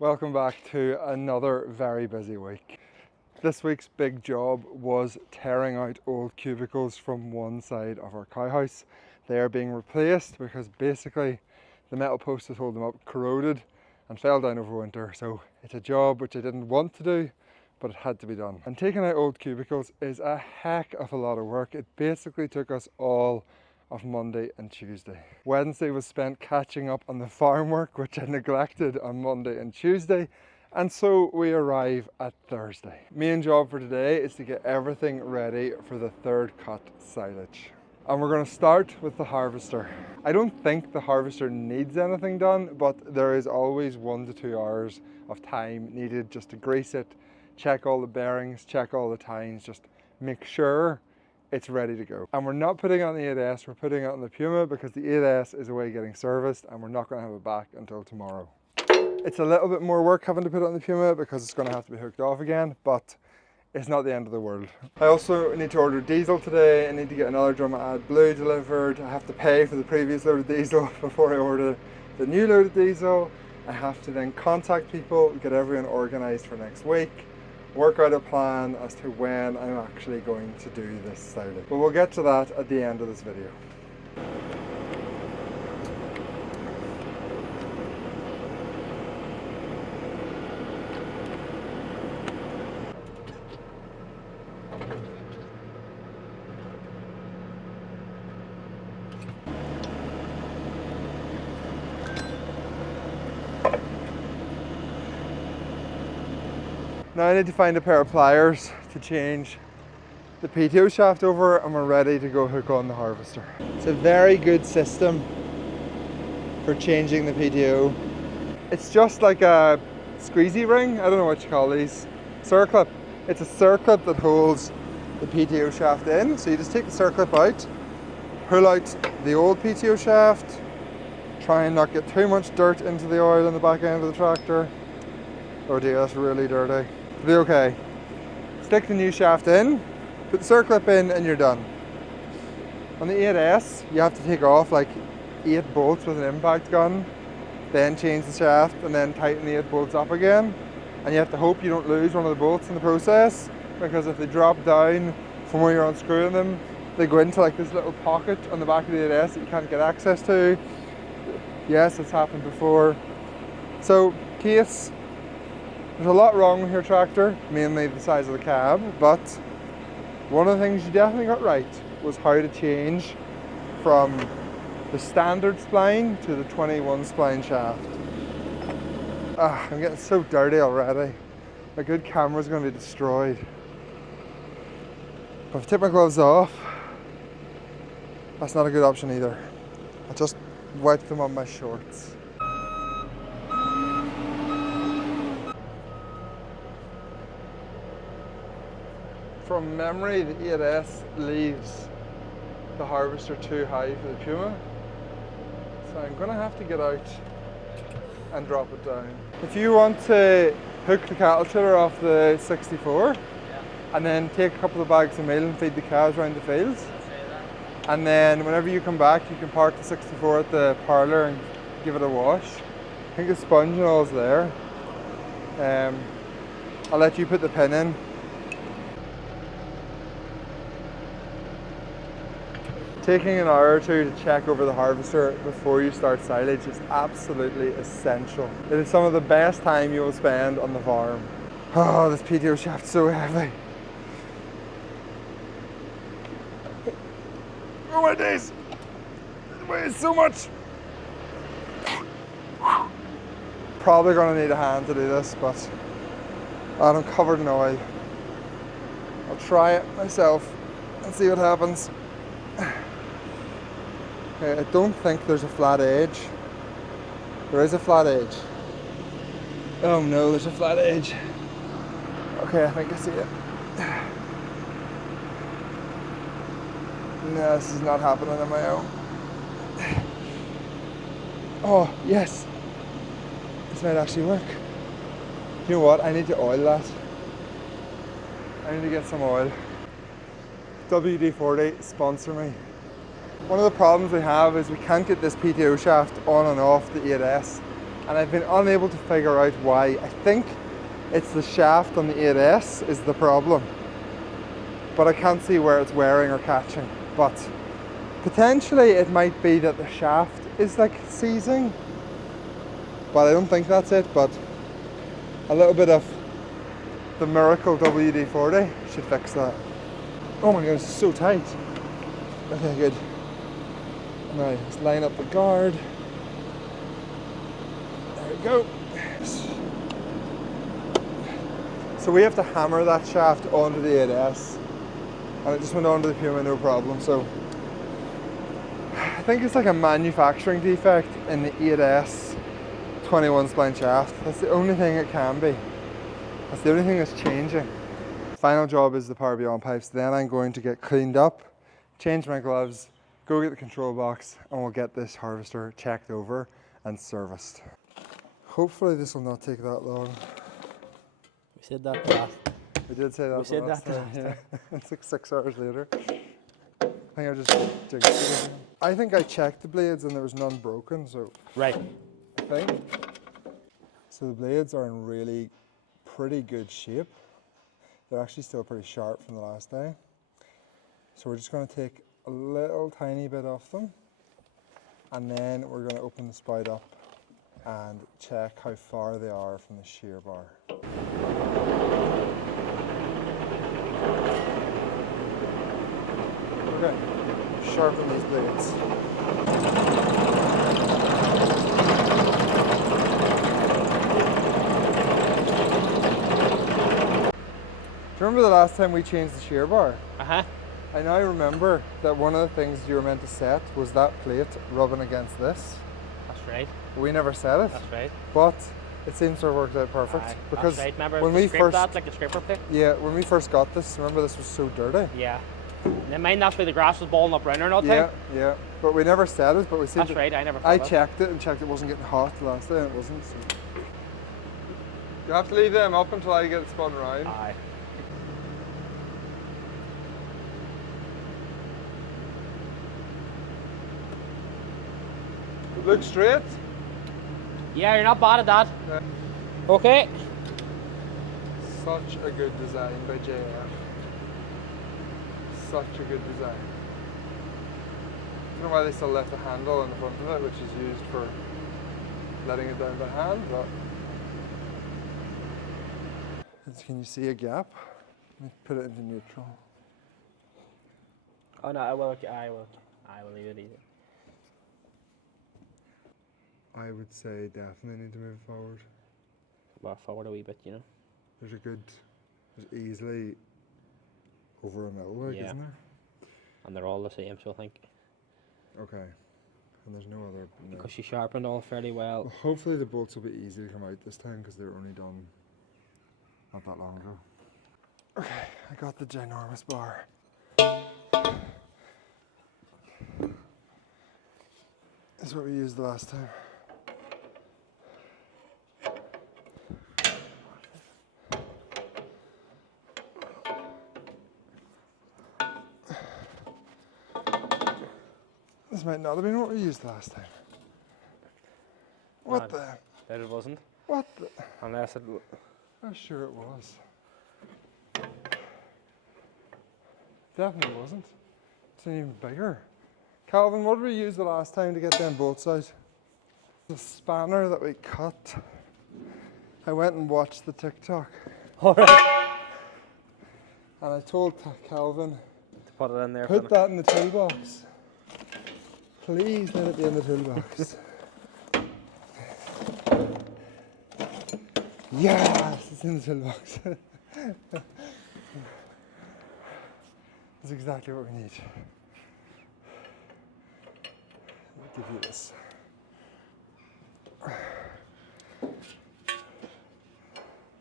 Welcome back to another very busy week. This week's big job was tearing out old cubicles from one side of our cowhouse. They are being replaced because basically the metal post that hold them up corroded and fell down over winter. So it's a job which I didn't want to do, but it had to be done. And taking out old cubicles is a heck of a lot of work. It basically took us all of Monday and Tuesday. Wednesday was spent catching up on the farm work which I neglected on Monday and Tuesday, and so we arrive at Thursday. Main job for today is to get everything ready for the third cut silage. And we're going to start with the harvester. I don't think the harvester needs anything done, but there is always 1 to 2 hours of time needed just to grease it, check all the bearings, check all the tines, just make sure it's ready to go. And we're not putting it on the 8S, we're putting it on the Puma because the 8S is away getting serviced and we're not going to have it back until tomorrow. It's a little bit more work having to put it on the Puma because it's going to have to be hooked off again, but it's not the end of the world. I also need to order diesel today. I need to get another drum of AdBlue delivered. I have to pay for the previous load of diesel before I order the new load of diesel. I have to then contact people, get everyone organised for next week, work out a plan as to when I'm actually going to do this silage. But we'll get to that at the end of this video. Now I need to find a pair of pliers to change the PTO shaft over and we're ready to go hook on the harvester. It's a very good system for changing the PTO. It's just like a squeezy ring, I don't know what you call these, circlip. It's a circlip that holds the PTO shaft in. So you just take the circlip out, pull out the old PTO shaft, try and not get too much dirt into the oil in the back end of the tractor. Oh dear, that's really dirty. Be okay. Stick the new shaft in, put the circlip in and you're done. On the 8S you have to take off like 8 bolts with an impact gun, then change the shaft and then tighten the 8 bolts up again, and you have to hope you don't lose one of the bolts in the process, because if they drop down from where you're unscrewing them, they go into like this little pocket on the back of the 8S that you can't get access to. Yes, it's happened before. So case, there's a lot wrong with your tractor, mainly the size of the cab, but one of the things you definitely got right was how to change from the standard spline to the 21 spline shaft. I'm getting so dirty already. A good camera's going to be destroyed. But if I take my gloves off, that's not a good option either. I just wiped them on my shorts. From memory, the 8S leaves the harvester too high for the Puma, so I'm going to have to get out and drop it down. If you want to hook the cattle tiller off the 64 and then take a couple of bags of meal and feed the cows around the fields, and then whenever you come back you can park the 64 at the parlour and give it a wash. I think the sponge and all is there. I'll let you put the pin in. Taking an hour or two to check over the harvester before you start silage is absolutely essential. It is some of the best time you will spend on the farm. Oh, this PTO shaft's so heavy. Oh my days! It weighs so much! Probably gonna need a hand to do this, but I'm covered in oil. I'll try it myself and see what happens. Okay, I don't think there's a flat edge. There is a flat edge. Oh no, there's a flat edge. Okay, I think I see it. No, this is not happening on my own. Oh, yes. This might actually work. You know what? I need to oil that. I need to get some oil. WD-40, sponsor me. One of the problems we have is we can't get this PTO shaft on and off the 8S and I've been unable to figure out why. I think it's the shaft on the 8S is the problem, but I can't see where it's wearing or catching. But potentially it might be that the shaft is like seizing, but I don't think that's it. But a little bit of the miracle WD-40 should fix that. Oh my god, it's so tight. Okay, good. Now let's line up the guard. There we go. So we have to hammer that shaft onto the 8S, and it just went onto the Puma no problem. So I think it's like a manufacturing defect in the 8S 21 spline shaft. That's the only thing it can be. That's the only thing that's changing. Final job is the Power Beyond pipes. Then I'm going to get cleaned up, change my gloves, go get the control box, and we'll get this harvester checked over and serviced. Hopefully this will not take that long. We said that last. We did say that. We said that time. yeah. It's like 6 hours later. I think I just jigged it. I think I checked the blades and there was none broken, so. Right. I think. So the blades are in really pretty good shape. They're actually still pretty sharp from the last day. So we're just going to take a little tiny bit off them, and then we're going to open the spout up and check how far they are from the shear bar. Okay, sharpen these blades. Do you remember the last time we changed the shear bar? Uh-huh. I now remember that one of the things you were meant to set was that plate rubbing against this. That's right. We never set it. That's right. But it seems to have worked out perfect. Aye, because that's right. Remember when we we scraped first that like a scraper plate? Yeah, when we first got this, remember this was so dirty. Yeah. And mind that's why the grass was balling up round her all the Yeah, time? yeah. But we never set it, but we seemed That's right, I never I thought checked it and checked it wasn't getting hot the last day and it wasn't. So. You have to leave them up until I get it spun around. Aye. It looks straight. Yeah, you're not bad at that. Yeah. Okay. Such a good design by JF. Such a good design. I don't know why they still left the handle in the front of it, which is used for letting it down by hand, but can you see a gap? Let me put it into neutral. Oh no, I will leave it easy. I would say definitely need to move forward. Well, forward a wee bit, you know. There's easily over a mil, like, Yeah. isn't there? And they're all the same, so I think. Okay. And there's no other. No. Because she sharpened all fairly well. Well, hopefully the bolts will be easy to come out this time because they were only done not that long ago. Okay, I got the ginormous bar. This is what we used the last time. This might not have been what we used last time. What No, the? That it wasn't. What the? Unless it. I'm sure it was. Definitely wasn't. It's even bigger. Calvin, what did we use the last time to get them bolts out? The spanner that we cut. I went and watched the TikTok. Alright. And I told Calvin, To put it in there. put that in the toolbox. Please let it be in the toolbox. Yes, it's in the toolbox. That's exactly what we need. I'll give you this. I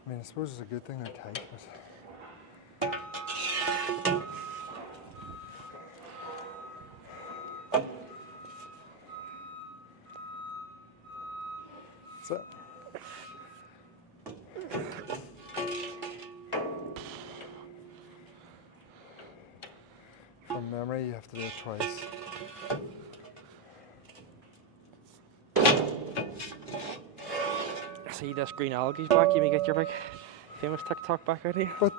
mean, I suppose it's a good thing they're tight, but... That's it. From memory, you have to do it twice. See this green algae's back. You may get your big famous TikTok back out here. But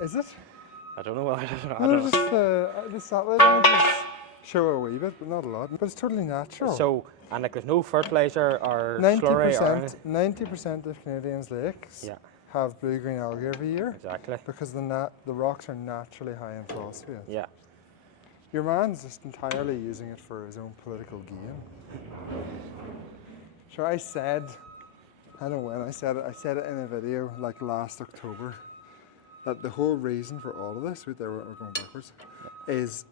is it? I don't know. I don't No, know. just the satellite images show a wee bit, but not a lot. But it's totally natural. So, and like there's no fertilizer or slurry or anything. 90% of Canadians' lakes Yeah, have blue-green algae every year exactly. because the rocks are naturally high in phosphate. Yeah. Your man's just entirely using it for his own political gain. Sure, I don't know when I said it in a video like last October, that the whole reason for all of this, right there, we're going backwards, is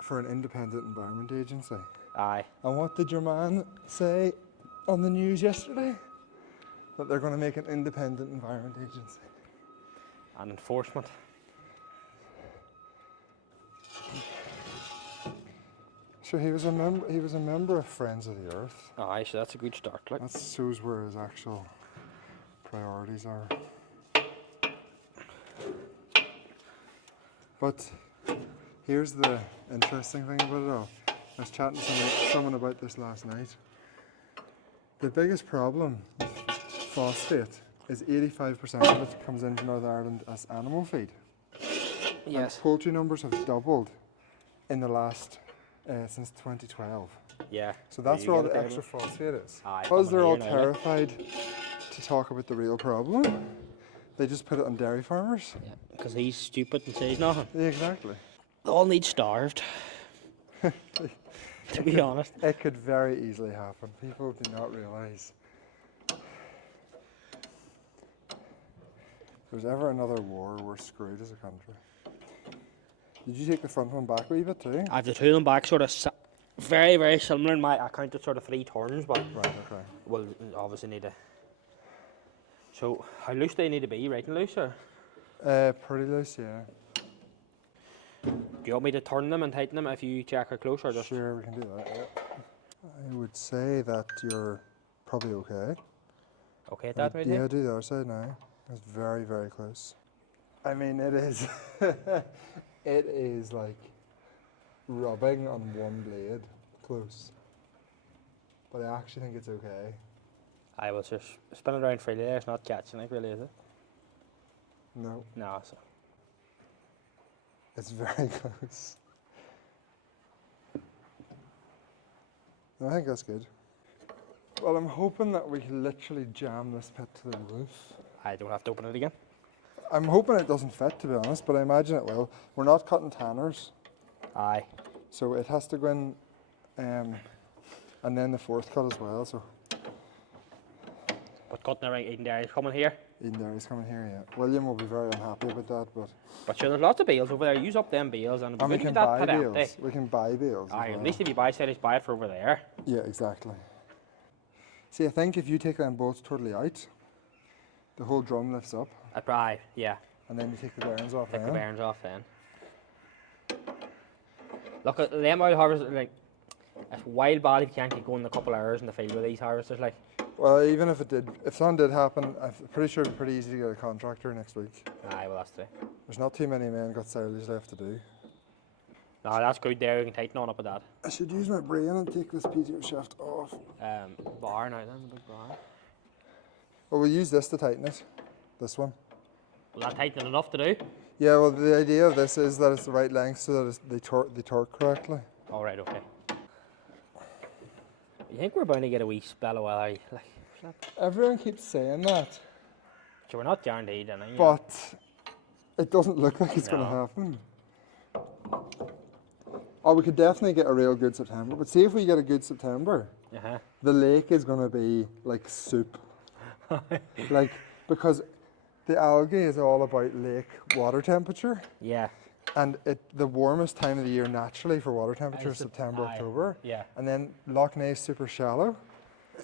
for an independent environment agency. Aye. And what did your man say on the news yesterday? That they're going to make an independent environment agency. And enforcement. Sure, he was a member of Friends of the Earth. Aye, so that's a good start. Like. That shows where his actual priorities are. But here's the interesting thing about it all. I was chatting to someone about this last night. The biggest problem with phosphate is 85% of it comes into Northern Ireland as animal feed. Yes. And poultry numbers have doubled in the last since 2012. Yeah. So that's You where all get the it extra phosphate is. Aye, Because they're all coming here now, like. terrified to talk about the real problem, they just put it on dairy farmers. Yeah, because he's stupid and says nothing. Yeah, exactly. They all need starved. To be honest. It could very easily happen. People do not realise. If there's ever another war, we're screwed as a country. Did you take the front one back a wee bit too? I have the two of them back sort of very, very similar in my, I counted sort of 3 turns, but Right, okay. we'll obviously need to. So, how loose do they need to be? Right and loose, or? Pretty loose, yeah. Do you want me to turn them and tighten them if you check her close, or just? Sure, we can do that, yeah. I would say that you're probably okay. Okay, that right Yeah, there? do the other side now. It's very, very close. I mean, it is. It is like rubbing on one blade close. But I actually think it's okay. I was just spinning around freely there, it's not catching it really, is it? No, No, so. it's very close. No, I think that's good. Well, I'm hoping that we can literally jam this pit to the roof. I don't have to open it again. I'm hoping it doesn't fit, to be honest, but I imagine it will. We're not cutting tanners, Aye. so it has to go in, and then the fourth cut as well. So But cutting it right in there, he's coming here. Eden there, he's coming here, yeah. William will be very unhappy about that, but But sure, there's lots of bales over there. Use up them bales and we we can get that buy pit empty. bales. We can buy bales. Aye, as at well. least if you buy sedage, buy it for over there. Yeah, exactly. See, I think if you take them bolts totally out, the whole drum lifts up, Aye, yeah. and then you take the bearings off. Take the then. bearings off then. Look at them oil harvesters, like, it's wild bad if you can't get going a couple of hours in the field with these harvesters, like. Well, even if something did happen, I'm pretty sure it'd be pretty easy to get a contractor next week. Aye, well that's true. There's not too many men got silage left to do. No, that's good there, we can tighten on up with that. I should use my brain and take this PTO shaft off. Bar now then, the big bar. Well, we'll use this to tighten it. This one. Will that tighten it enough to do? Yeah, well, the idea of this is that it's the right length so that they torque correctly. All right, okay. You think we're bound to get a wee spell of weather? Like, Everyone keeps saying that, so we're not guaranteed anything. but it doesn't look like it's going to No. happen. Oh, we could definitely get a real good September, but see if we get a good September, Uh-huh. the lake is going to be like soup. Like, because the algae is all about lake water temperature, Yeah. and the warmest time of the year naturally for water temperature is Sep- September, aye. October. Yeah. And then Loch Ness is super shallow.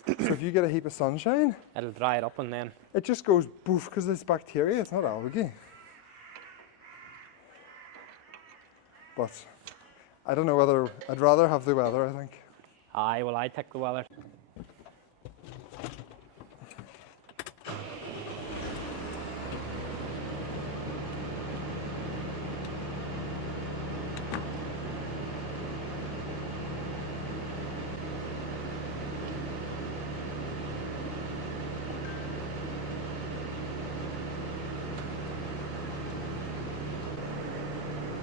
So if you get a heap of sunshine, It'll dry it up and then. it just goes poof because it's bacteria, it's not algae. But I don't know whether, I'd rather have the weather, I think. Aye, well, I'd take the weather.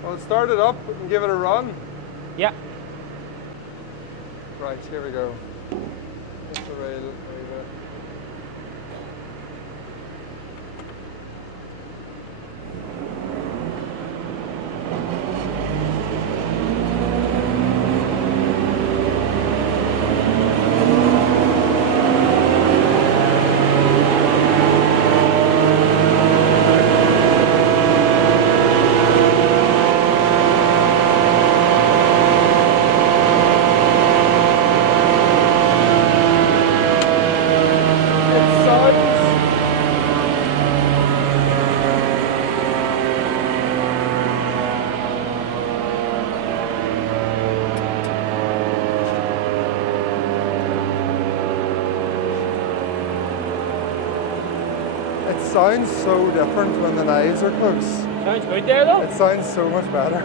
Well, start it up and give it a run. Yeah. Right, here we go. Just the rail a wee bit. It sounds so different when the knives are close. Sounds good there though. It sounds so much better.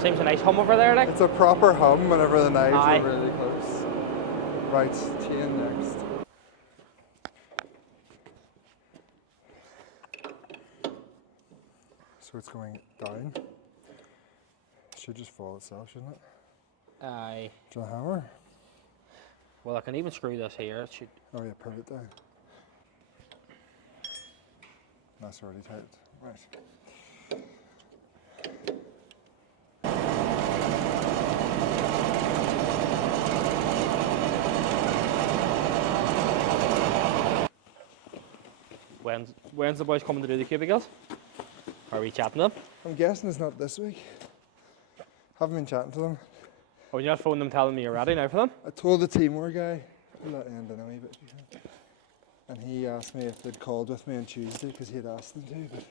Seems a nice hum over there, like. It's a proper hum whenever the knives Aye. are really close. Right, chain next. So it's going down. Should just fall itself, shouldn't it? Aye. Do you want a hammer? Well, I can even screw this here. It should. Oh yeah, put it down. That's already tight. Right. When's the boys coming to do the cubicles? Are we chatting to them? I'm guessing it's not this week. Haven't been chatting to them. Oh, you're not phoning them telling me you're ready now for them? I told the teamwork guy, pull that end in a wee bit if you can. And he asked me if they'd called with me on Tuesday because he had asked them to. But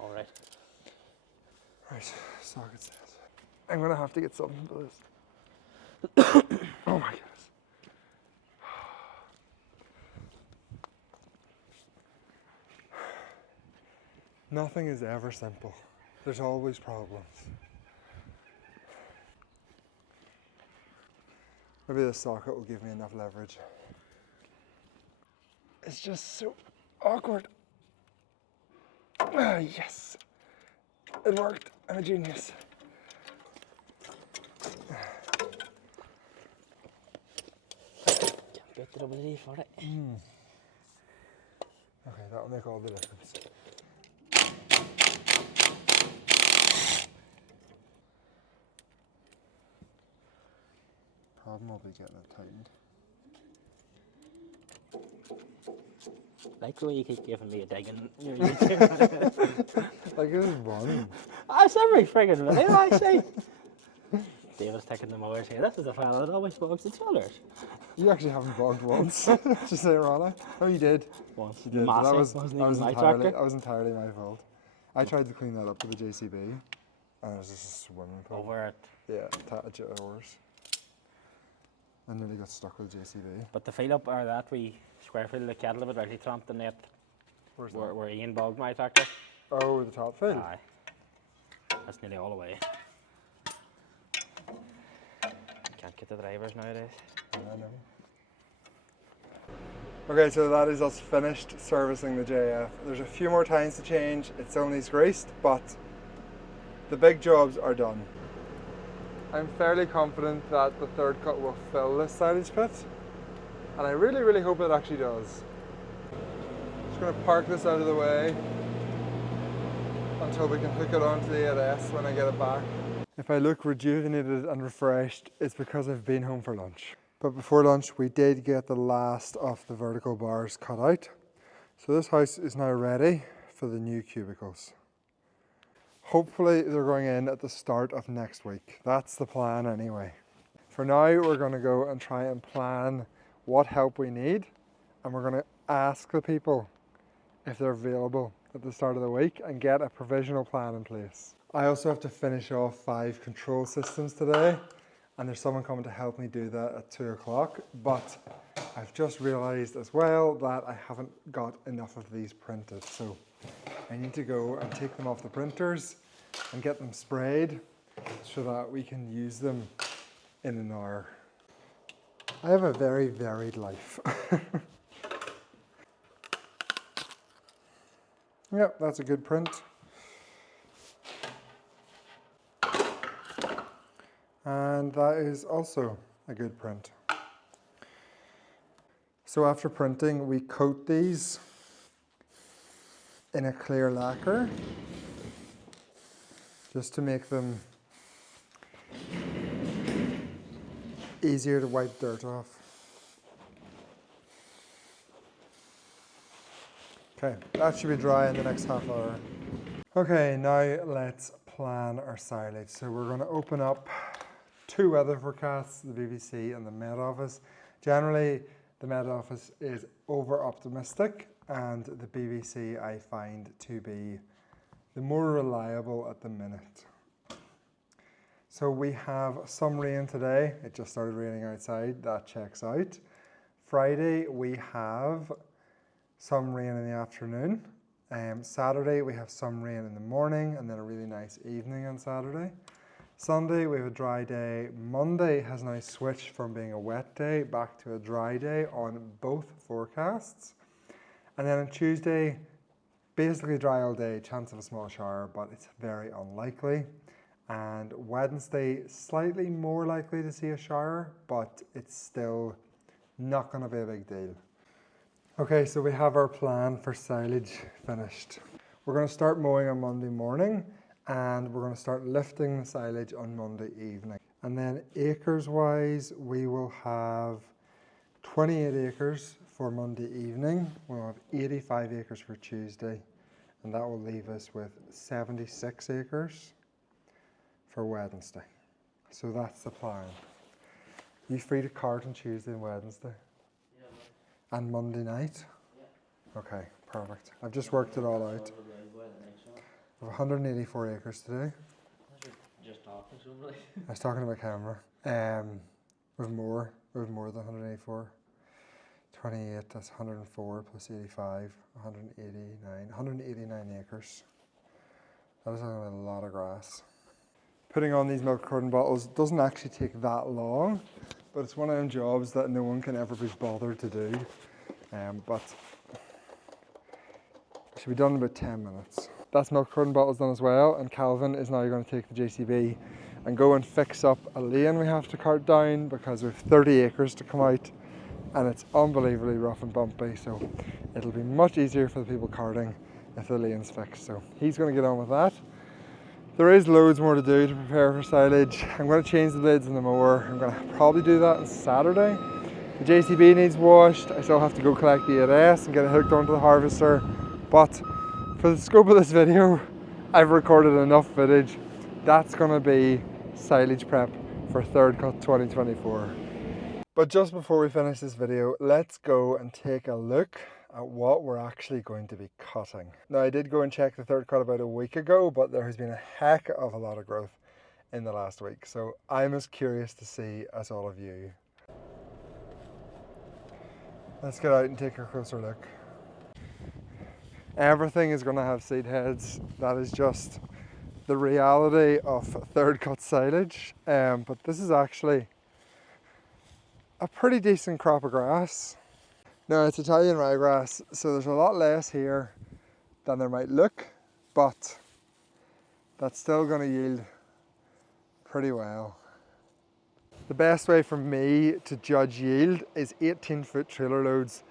Alright. right, socket says. I'm gonna have to get something for this. Oh my goodness. Nothing is ever simple. There's always problems. Maybe this socket will give me enough leverage. It's just so awkward. Ah, yes. It worked. I'm a genius. Bit the double for it. Okay, that'll make all the difference. Problem will be getting it tightened. Like the way you keep giving me a dig in your YouTube. Like this is one. That's every friggin' minute, I say. David's taking the mowers here. This is a fella that always bogs the tillers. You actually haven't bogged once. Just say Rana. Oh, you did. Once. You did. Massive. That was My entirely. tractor. That was entirely my fault. I tried to clean that up with the JCB, and it was just a swimming pool. Over it. Yeah, attached to oars. I nearly got stuck with the JCB. But the fill up or that we square fill the kettle a bit, actually tramped the net Where's that? where Ian bogged my tractor. Oh, the top fill. Aye. That's nearly all the way. Can't get the drivers nowadays. I know. Okay, so that is us finished servicing the JF. There's a few more tines to change. It's only greased, but the big jobs are done. I'm fairly confident that the third cut will fill this silage pit, and I really, really hope it actually does. Just going to park this out of the way until we can hook it onto the 8S when I get it back. If I look rejuvenated and refreshed, it's because I've been home for lunch. But before lunch, we did get the last of the vertical bars cut out. So this house is now ready for the new cubicles. Hopefully they're going in at the start of next week. That's the plan anyway. For now, we're going to go and try and plan what help we need, and we're going to ask the people if they're available at the start of the week and get a provisional plan in place. I also have to finish off 5 control systems today, and there's someone coming to help me do that at 2 o'clock, but I've just realized as well that I haven't got enough of these printed, so I need to go and take them off the printers and get them sprayed so that we can use them in an hour. I have a very varied life. Yep, that's a good print. And that is also a good print. So after printing, we coat these in a clear lacquer just to make them easier to wipe dirt off. Okay, that should be dry in the next half hour. Okay, now let's plan our silage. So we're going to open up two weather forecasts, the BBC and the Met Office. Generally, the Met Office is over optimistic, and the BBC I find to be the more reliable at the minute. So we have some rain today. It just started raining outside. That checks out. Friday we have some rain in the afternoon. Saturday we have some rain in the morning and then a really nice evening on Saturday. Sunday we have a dry day. Monday has now switched from being a wet day back to a dry day on both forecasts. And then on Tuesday, basically dry all day, chance of a small shower, but it's very unlikely. And Wednesday, slightly more likely to see a shower, but it's still not going to be a big deal. Okay, so we have our plan for silage finished. We're going to start mowing on Monday morning, and we're going to start lifting the silage on Monday evening. And then acres wise, we will have 28 acres for Monday evening. We'll have 85 acres for Tuesday, and that will leave us with 76 acres for Wednesday. So that's the plan. You free to cart on Tuesday and Wednesday? Yeah. And Monday night? Yeah. Okay, perfect. I've just worked it all out. We have 184 acres today. Just talking, somebody. I was talking to my camera. We've more than 184. 28, that's 104 plus 85, 189 acres. That is a lot of grass. Putting on these milk carton bottles doesn't actually take that long, but it's one of them jobs that no one can ever be bothered to do. But it should be done in about 10 minutes. That's milk carton bottles done as well, and Calvin is now going to take the JCB and go and fix up a lane we have to cart down because we have 30 acres to come out and it's unbelievably rough and bumpy, so it'll be much easier for the people carting if the lane's fixed. So he's going to get on with that. There is loads more to do to prepare for silage. I'm going to change the blades in the mower. I'm going to probably do that on Saturday. The JCB needs washed. I still have to go collect the 8S and get it hooked onto the harvester. But for the scope of this video, I've recorded enough footage. That's going to be silage prep for third cut 2024. But just before we finish this video, let's go and take a look at what we're actually going to be cutting. Now, I did go and check the third cut about a week ago, but there has been a heck of a lot of growth in the last week. So I'm as curious to see as all of you. Let's get out and take a closer look. Everything is going to have seed heads. That is just the reality of third cut silage. But this is actually a pretty decent crop of grass. Now, it's Italian ryegrass, so there's a lot less here than there might look, but that's still going to yield pretty well. The best way for me to judge yield is 18-foot trailer loads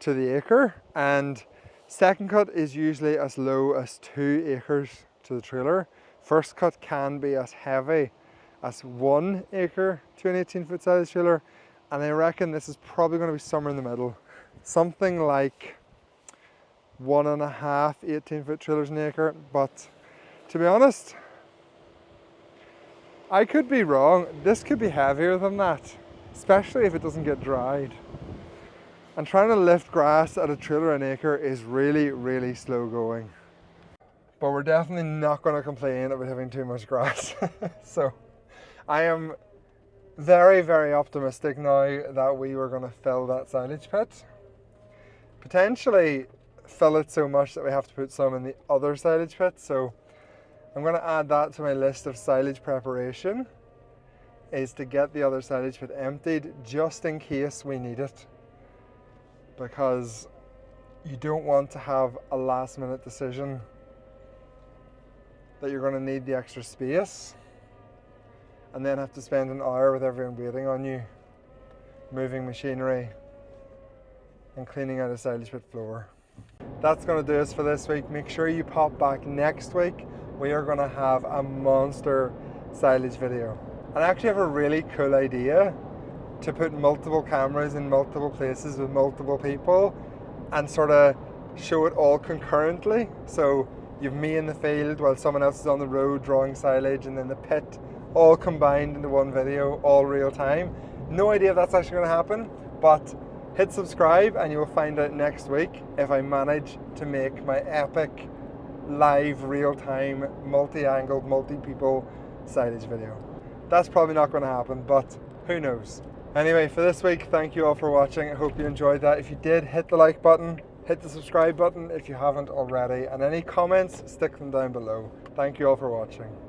to the acre, and second cut is usually as low as 2 acres to the trailer. First cut can be as heavy as 1 acre to an 18-foot silage trailer, and I reckon this is probably going to be somewhere in the middle. Something like 1.5 18-foot trailers an acre, but to be honest, I could be wrong. This could be heavier than that, especially if it doesn't get dried. And trying to lift grass at a trailer an acre is really, really slow going. But we're definitely not going to complain about having too much grass. So I am very, very optimistic now that we were going to fill that silage pit. Potentially fill it so much that we have to put some in the other silage pit. So I'm going to add that to my list of silage preparation, is to get the other silage pit emptied just in case we need it. Because you don't want to have a last minute decision that you're going to need the extra space and then have to spend an hour with everyone waiting on you, moving machinery and cleaning out a silage pit floor. That's going to do us for this week. Make sure you pop back next week. We are going to have a monster silage video. And I actually have a really cool idea to put multiple cameras in multiple places with multiple people and sort of show it all concurrently. So you've me in the field while someone else is on the road drawing silage, and then the pit, all combined into one video, all real time. No idea if that's actually going to happen, but hit subscribe and you'll find out next week if I manage to make my epic live real-time multi-angled multi-people silage video. That's probably not going to happen, but who knows. Anyway, for this week, thank you all for watching. I hope you enjoyed that. If you did, hit the like button, hit the subscribe button if you haven't already, and any comments, stick them down below. Thank you all for watching.